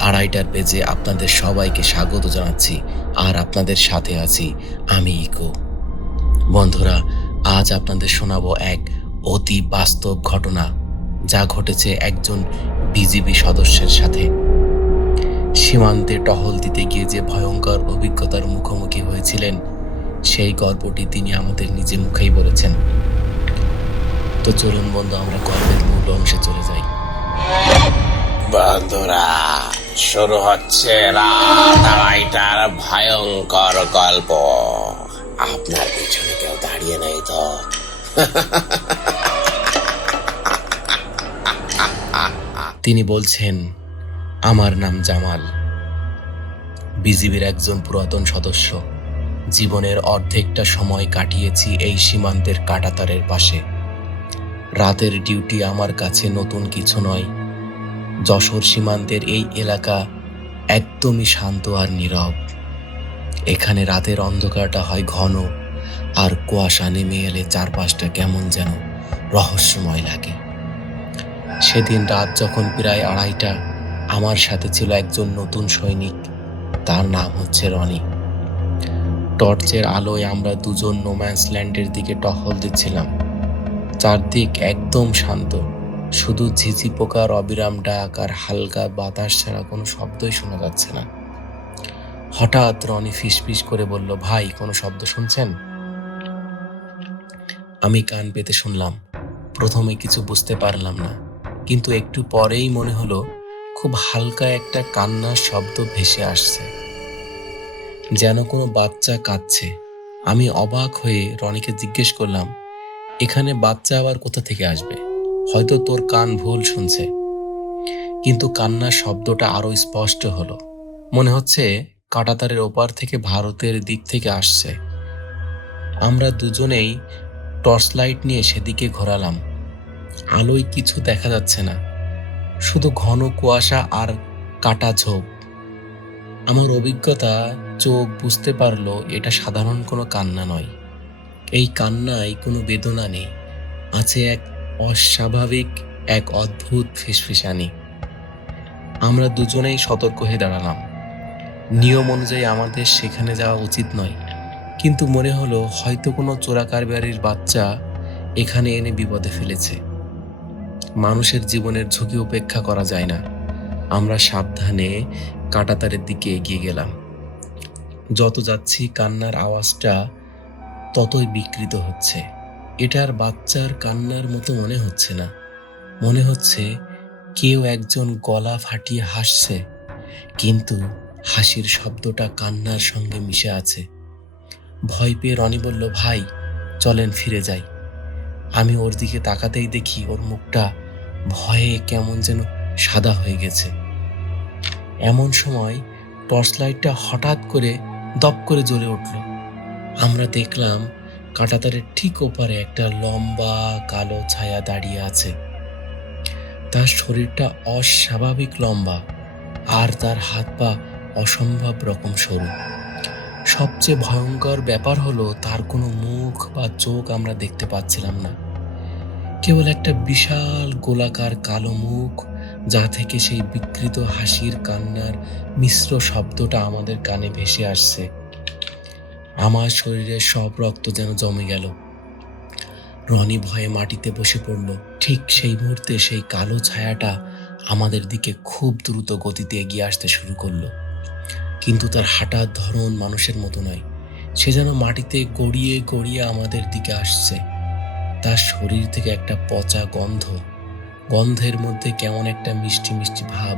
2:30টার পেজে আপনাদের সবাইকে স্বাগত জানাচ্ছি। আর আপনাদের সাথে আছি আমি ইকো। বন্ধুরা, আজ আপনাদের শোনাবো এক অতি বাস্তব ঘটনা, যা ঘটেছে একজন বিজিবি সদস্যের সাথে। সীমান্তে টহল দিতে গিয়ে যে ভয়ঙ্কর অভিজ্ঞতার মুখোমুখি হয়েছিলেন, সেই গল্পটি তিনি আমাদের নিজে মুখেই বলেছেন। তো চলুন বন্ধু, আমরা গল্পের মূল অংশে চলে যাই। বন্ধুরা, শুরু হচ্ছে রাত 2:30টার ভয়ঙ্কর গল্প। আপনার পিছনে কেউ দাঁড়িয়ে নেই তো? তিনি বলছেন, আমার নাম জামাল, বিজিবির একজন পুরাতন সদস্য। জীবনের অর্ধেকটা সময় কাটিয়েছি এই সীমান্তের কাঁটাতারের পাশে। রাতের ডিউটি আমার কাছে নতুন কিছু নয়। যশোর সীমান্তের এই এলাকা একদমই শান্ত আর নীরব। এখানে রাতের অন্ধকারটা হয় ঘন, আর কুয়াশা নেমে এলে চারপাশটা কেমন যেন রহস্যময় লাগে। সেদিন রাত যখন প্রায় 2:30, আমার সাথে ছিল একজন নতুন সৈনিক। তার নাম হচ্ছে রনি। টর্চের আলোয় আমরা দুজন নোম্যান্স ল্যান্ডের দিকে টহল দিচ্ছিলাম। চারদিক একদম শান্ত, শুধু ঝিঝি পোকার অবিরাম ডাক আর হালকা বাতাস ছাড়া কোনো শব্দই শোনা যাচ্ছে না। হঠাৎ রনি ফিসফিস করে বলল, ভাই, কোনো শব্দ শুনছেন? আমি কান পেতে শুনলাম। প্রথমে কিছু বুঝতে পারলাম না, কিন্তু একটু পরেই মনে হলো খুব হালকা একটা কান্নার শব্দ ভেসে আসছে, যেন কোনো বাচ্চা কাঁদছে। আমি অবাক হয়ে রনিকে জিজ্ঞেস করলাম, এখানে বাচ্চা আবার কোথা থেকে আসবে? হয়তো তোর কান ভুল শুনছে। কিন্তু কান্নার শব্দটা আরো স্পষ্ট হলো। মনে হচ্ছে কাঁটাতারের ওপার থেকে, ভারতের দিক থেকে আসছে। আমরা দুজনেই টর্চ লাইট নিয়ে সেদিকে ঘোরালাম। আলোয় কিছু দেখা যাচ্ছে না, শুধু ঘন কুয়াশা আর কাটা ঝোপ। আমার অভিজ্ঞতা চোখ বুঝতে পারলো এটা সাধারণ কোনো কান্না নয়। এই কান্নায় কোনো বেদনা নেই, আছে এক অস্বাভাবিক, এক অদ্ভুত ফিসফিসানি। আমরা দুজনেই সতর্ক হয়ে দাঁড়ালাম। নিয়ম অনুযায়ী আমাদের সেখানে যাওয়া উচিত নয়, কিন্তু মনে হলো হয়তো কোনো চোরাকারবারির বাচ্চা এখানে এনে বিপদে ফেলেছে। মানুষের জীবনের ঝুঁকি উপেক্ষা করা যায় না। আমরা সাবধানে কাঁটাতারের দিকে এগিয়ে গেলাম। যত যাচ্ছি কান্নার আওয়াজটা ততই বিকৃত হচ্ছে। এটার বাচ্চার কান্নার মতো মনে হচ্ছে না। মনে হচ্ছে কেউ একজন গলা ফাটিয়ে হাসছে, কিন্তু হাসির শব্দটা কান্নার সঙ্গে মিশে আছে। ভয় পেয়ে রনি বলল, ভাই চলেন ফিরে যাই। আমি ওর দিকে তাকাতেই দেখি ওর মুখটা ভয়ে কেমন যেন সাদা হয়ে গেছে। এমন সময় টর্চ লাইটটা হঠাৎ করে দপ করে জ্বলে উঠল। আমরা দেখলাম কাঁটাতারের ঠিক ওপারে একটা লম্বা কালো ছায়া দাঁড়িয়ে আছে। তার শরীরটা অস্বাভাবিক লম্বা, আর তার হাত পা অসম্ভব রকম সরু। সবচেয়ে ভয়ঙ্কর ব্যাপার হলো তার কোনো মুখ বা চোখ আমরা দেখতে পাচ্ছিলাম না। কেবল একটা বিশাল গোলাকার কালো মুখ, যা থেকে সেই বিকৃত হাসির কান্নার মিশ্র শব্দটা আমাদের কানে ভেসে আসছে। আমার শরীরের সব রক্ত যেন জমে গেল। রনি ভয়ে মাটিতে বসে পড়ল। ঠিক সেই মুহূর্তে সেই কালো ছায়াটা আমাদের দিকে খুব দ্রুত গতিতে এগিয়ে আসতে শুরু করলো। কিন্তু তার হাঁটার ধরন মানুষের মতো নয়। সে যেন মাটিতে গড়িয়ে গড়িয়ে আমাদের দিকে আসছে। তার শরীর থেকে একটা পচা গন্ধের মধ্যে কেমন একটা মিষ্টি মিষ্টি ভাব,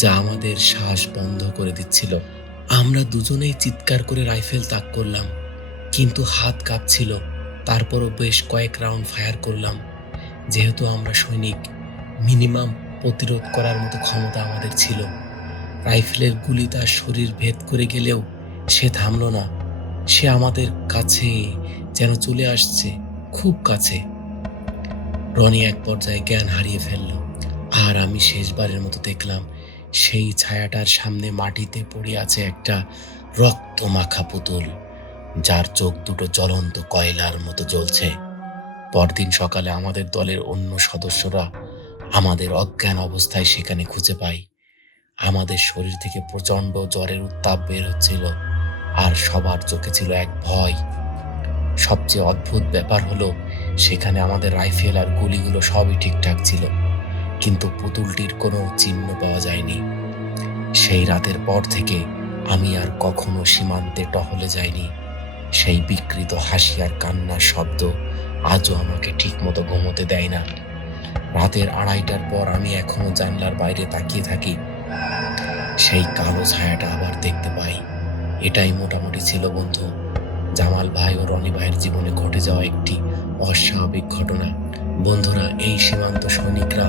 যা আমাদের শ্বাস বন্ধ করে দিচ্ছিল। আমরা দুজনেই চিৎকার করে রাইফেল তাক করলাম, কিন্তু হাত কাঁপছিল। তারপরও বেশ কয়েক রাউন্ড ফায়ার করলাম। যেহেতু আমরা সৈনিক, মিনিমাম প্রতিরোধ করার মতো ক্ষমতা আমাদের ছিল। রাইফেলের গুলি তার শরীর ভেদ করে গেলেও সে থামল না। সে আমাদের কাছে যেন চলে আসছে, খুব কাছে। রনি এক পর্যায়ে জ্ঞান হারিয়ে ফেলল, আর আমি শেষবারের মতো দেখলাম সেই ছায়াটার সামনে মাটিতে পড়ে আছে একটা রক্ত মাখা পুতুল, যার চোখ দুটো জ্বলন্ত কয়লার মতো জ্বলছে। পরদিন সকালে আমাদের দলের অন্য সদস্যরা আমাদের অজ্ঞান অবস্থায় সেখানে খুঁজে পায়। আমাদের শরীর থেকে প্রচন্ড জ্বরের উত্তাপ বের হচ্ছিল, আর সবার চোখে ছিল এক ভয়। সবচেয়ে অদ্ভুত ব্যাপার হলো, সেখানে আমাদের রাইফেল আর গুলিগুলো সবই ঠিকঠাক ছিল, কিন্তু পুতুলটির কোনো চিহ্ন পাওয়া যায়নি। সেই রাতের পর থেকে আমি আর কখনো সীমান্তে টহলে যাইনি। সেই বিকৃত হাসি আর কান্নার শব্দ আজও আমাকে ঠিকমতো ঘুমোতে দেয় না। রাতের 2:30টার পর আমি এখনো জানলার বাইরে তাকিয়ে থাকি, সেই কালো ছায়াটা আবার দেখতে পাই। এটাই মোটামুটি ছিল বন্ধু, জামাল ভাই ও রনি ভাইয়ের জীবনে ঘটে যাওয়া একটি অস্বাভাবিক ঘটনা। বন্ধুরা, এই সীমান্ত সৈনিকরা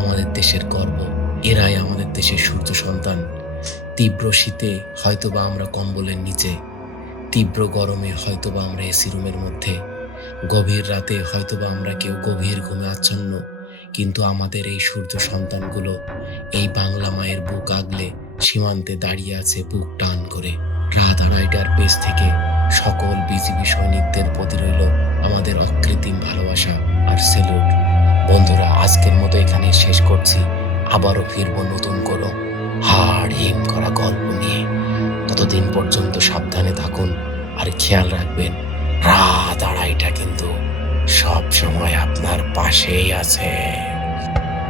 আমাদের দেশের গর্ব, এরাই আমাদের দেশের সূর্য সন্তান। তীব্র শীতে হয়তোবা আমরা কম্বলের নিচে, তীব্র গরমে হয়তোবা আমরা এসি রুমের মধ্যে, গভীর রাতে হয়তোবা আমরা কেউ গভীর ঘুমে আচ্ছন্ন, কিন্তু আমাদের এই সূর্য সন্তানগুলো এই বাংলা মায়ের বুক আগলে সীমান্তে দাঁড়িয়ে আছে বুক টান করে। রাত 2:30টার পেজ থেকে সকল বিজিবি সৈনিকদের প্রতি রইল আমাদের অকৃত্রিম ভালোবাসা আর সেলুট। বন্ধুরা, আজকের মতো এখানে শেষ করছি। আবারও ফিরবো নতুন কোনো হাড় হিম করা গল্প নিয়ে। ততদিন পর্যন্ত সাবধানে থাকুন আর খেয়াল রাখবেন, রাত 2:30টা কিন্তু সব সময় আপনার পাশেই আছে।